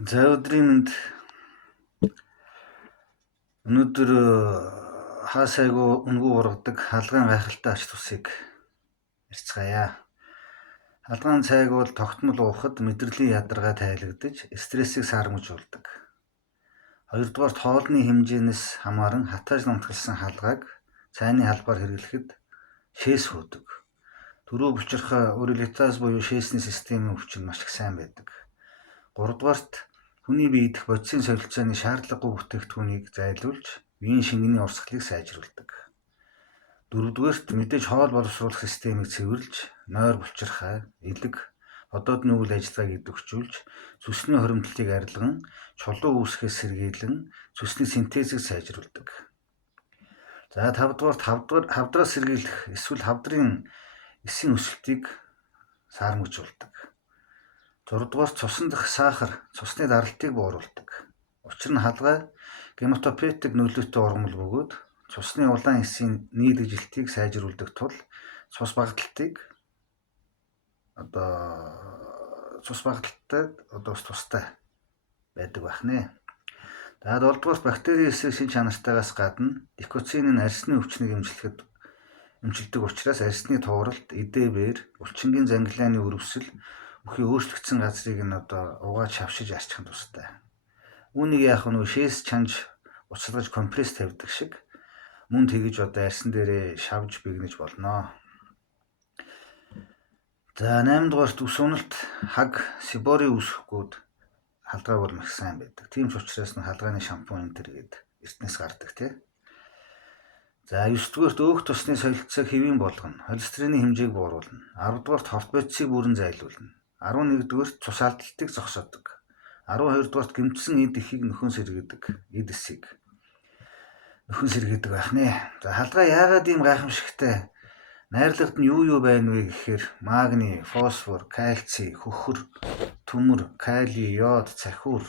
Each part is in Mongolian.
За өдрийн мэнд өнөөдөр хаасайгу үнгүү ургадаг халгаан гайхалтай ач тусыг ярьцгаая. Халгаан цайг бол тогтмол уухад мэдрэлийн ядаргаа тайлагдаж стрессийг сармжуулдаг. Хоёрдугаар хоолны хэмжээнээс хамааран хатааж номтгалсан халгааг цайны халбаар хэрэглэхэд шээс хөөдөг. Түрүү булчирхай урилитаз буюу шээсний системийн өвчин маш их сайн байдаг. Гуравдугаарт хүний бие идэх бодисын солилцооны шаардлагагүй бүтээгдэхүүнийг зайлуулж биеийн шингэний урсгалыг сайжруулдаг. Дөрөвдүгээрт мэдээж хоол боловсруулах системийг цэвэрлж, нойр булчирхай, элэг, одоодны үйл ажиллагааг идэвхжүүлж, цүсний хоримтлалыг арилган, чулуу үүсгэхээс сэргийлэн, цүсний синтезийг сайжруулдаг. За тавдугаарт хавдраас сэргийлэх эсвэл хавдрын эсийн өсөлтийг саармжуулдаг. 6-дугаар цусан дах сахар цусны даралтыг бууруулдаг. Учир нь халгай гематопетик нөлөөтэй ургамал бөгөөд цусны улаан эсийн нийлэгжилтийг сайжруулдаг тул цус багталттай тустай байдаг байх нэ. За 7-дугаар бактерийн эсрэг шин чанартаагаас гадна дикоцин нь арсны өвчнийг эмчилдэг учраас арсны тууралт, эдээбэр, булчингийн зангилааны өрөвсөл бүхий өөрчлөгдсөн газрыг нь угааж шавшиж арчих тустай. Үүнийг яах вэ? Шээс чанж уцалгаж компресс тавьдаг шиг мөн тэгж арсан дээрээ шавж бигнэж болно. За 8-дугаарт ус уналт хаг сиборийн үсгүүд халгааг бол маш сайн байдаг. Тийм ч учраас халгааны шампунь энэ төр гээд эртнээс гардаг тий. За 9-дугаарт өөх тосны солилцоог хэвийн болгоно. Холестерины хэмжээг бууруулна. 10-дугаарт хорт бодисыг бүрэн зайлуулна. 11-дугаарт цус алдалтыг зогсоодог. 12-дугаарт гэмтсэн эд эхийг нөхөн сэргээдэг. Эд эсийг нөхөн сэргээдэг байх нэ. За халгаа яагаад ийм гайхамшигтай? Найрлагт нь юу байна вэ гэхээр магний, фосфор, кальций, хөхөр, төмөр, калий, йод, цахиур,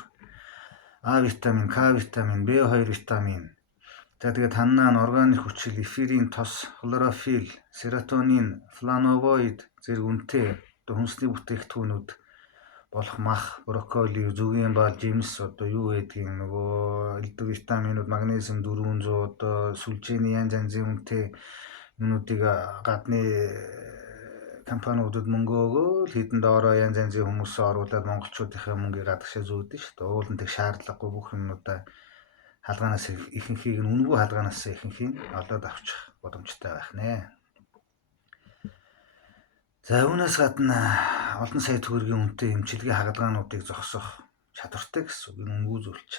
А витамин, К витамин, B2 витамин. За тэгээд ханнаан, органик хүчил, эфирийн тос, хлорофилл, серотонин, флавоноид зэрэг үнэтэй хүнсний бүтээгдэхүүнүүд болох мах, брокколи, зүгийн бал, жимс элдв витаминууд, магнезиум 400 сүлжээний янз янзын үнэтэй юмнуудыг гадны компаниудад мөнгө өгөөл хэдэн доороо янз янзын хүмүүсээ оруулаад монголчуудынхаа мөнгийг гадагшаа зөөдөг шүү дээ. Уулын тэг шаардлагагүй бүх юмнуудаа халгаанаас ихэнхийг нь үнэгүй халгаанаас ихэнхийг олоод авчих боломжтой байх нэ. За үүнээс гадна олон сая төгрөгийн үнэтэй эмчилгээ хагалгаануудыг зогсоох чадвартай гэсэн үг энэ үнгүй зүйлч.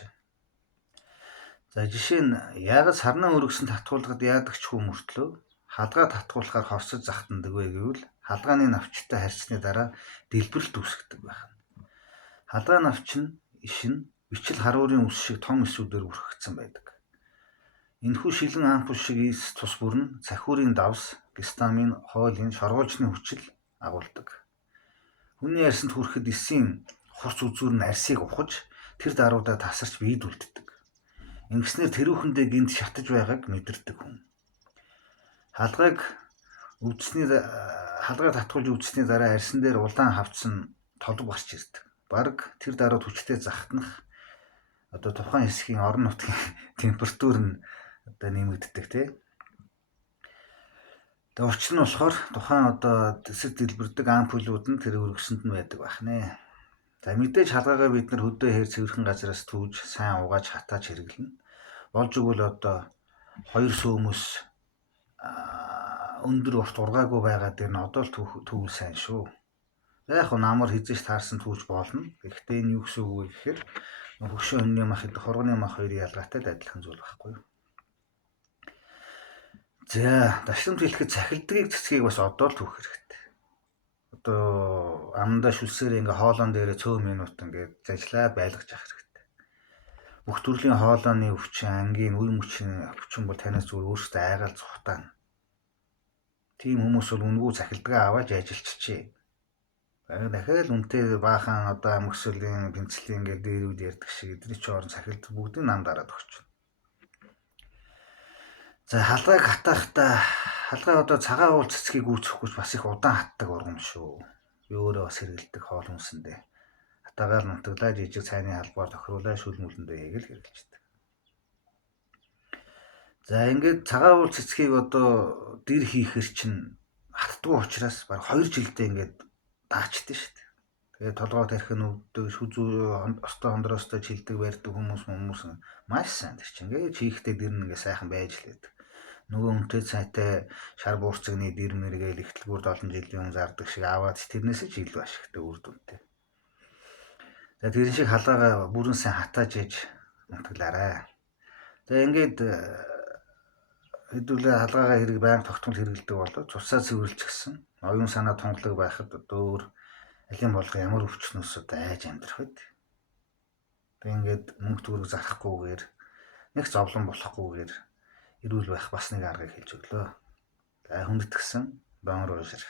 За жишээ нь яагаад сарнаа өргөсөн татгуулгад яадаг ч хүм мөртлөө халгаа татгуулахаар хорсож захтандаг вэ гэвэл халгааны навчтай харьцсны дараа дэлбэрэлт үүсгдэг байна. Халгаа навч нь ишин бичил харуурын ус шиг том эсүүдээр бүрхэгдсэн байдаг. Энэхүү шилэн ампул шиг эс тус бүр нь цахиурын давс, гистамин, хоолын шоргоолжны хүчил агуулдаг. Хүний арсанд хүрэхэд эсийн хурц үзүүр нь арсыг ухаж тэр даруйдаа тасарч биед үлддэг. Ингэснээр тэрүүхэндээ гинт шатаж байгааг мэдэрдэг хүн. Халгааг татгуулж үзсний дараа арсан дээр улаан хавцсан толбог гарч ирдэг. Бараг тэр даруйд хүчтэй захтнах тухайн хэсгийн орон нутгийн температур нь нэмэгддэг тий. Тэгээ учир нь болохоор тухайн дэсэд дэлбэрдэг ампулууд нь тэр өргөсөнд нь байдаг байх нэ. За мэдээж халгаагаа бид нар хөдөө хээр цэвэрхэн газраас түүж сайн угааж хатааж хэрэглэнэ. Болж өгвөл 2 сөөмөс өндөр урт ургаагүй байгаа дээр нь одоо л түүл сайн шүү. За яг намар хизээш таарсан түүж болно. Гэхдээ энэ юу гэсэн үг вэ гэхээр хөгшөө өнний мах идэх хурганы мах хоёрын ялгаатай адилхан зүйл байхгүй юу? За дашрамт хэлэхэд цахилдгийг цэцгийг бас одоо л түүх хэрэгтэй. Амандаа шүлсээр хоолоон дээрээ цөөн минут зажлаад байлгаж явах хэрэгтэй. Бүх төрлийн хоолооны өвчин, ангийн, үе мөчийн өвчин бол танаас зүгээр өөрсдөө айгаал зүхтаана. Тийм хүмүүс бол үнгүй цахилдгаа аваад ажилччихъя. Дахиад үнтэй баахан амгсуулийн бенцлийн дээрүүд ярьдаг шиг эдний ч орон цахилд бүгдийг нам дараад өгч. За халгааг хатаахта халгаа цагаан уул цэцгийг үүсгэхгүйч бас их удаан хатдаг ургам шүү. Би өөрөө бас хэрэгэлдэг хоол хүнсэндээ Хатаагаар нутаглаа жижиг цайны халбаар тохируулаа шүл мүлэндээ хийгээл хэрэгжилдэг. За ингээд цагаан уул цэцгийг одоо дэр хийхэр чинь хатдгүй учраас баг 2 жилдээ ингээд даачдээ шүү дээ. Тэгээ толгой тарих нь өвддөг, шүзүү остой хондроостой чилдэг барьдаг хүмүүс маш сайн тэр чинь. Ингээд хийхдээ дэр нь ингээд сайхан байж лээд. Нөгөө үнэтэй цайтай шар буурцагны дэр мэргээл ихтлгүүрд олон жилийн өмнө зардаг шиг аваад тэрнээсээ ч илүү ашигтай үр дүнтэй. За тэрэн шиг халгаагаа бүрэн сайн хатааж ээж нутаглаарай. За ингээд хэдүүлээ халгаагаа хэрэг байнга тогтмол хэрэгэлдэг болоод цусаа цэвэрлж гисэн оюун санаа тунгалаг байхад одоо өөр алин болго ямар өвчнөөс одоо айж амьдрах вэ? Тэг ингээд мөнгө төгрөг зарахгүйгээр нэг зовлон болохгүйгээр эрүүл байх бас нэг аргыг хэлж өглөө. За хүндэтгсэн Дон Рожер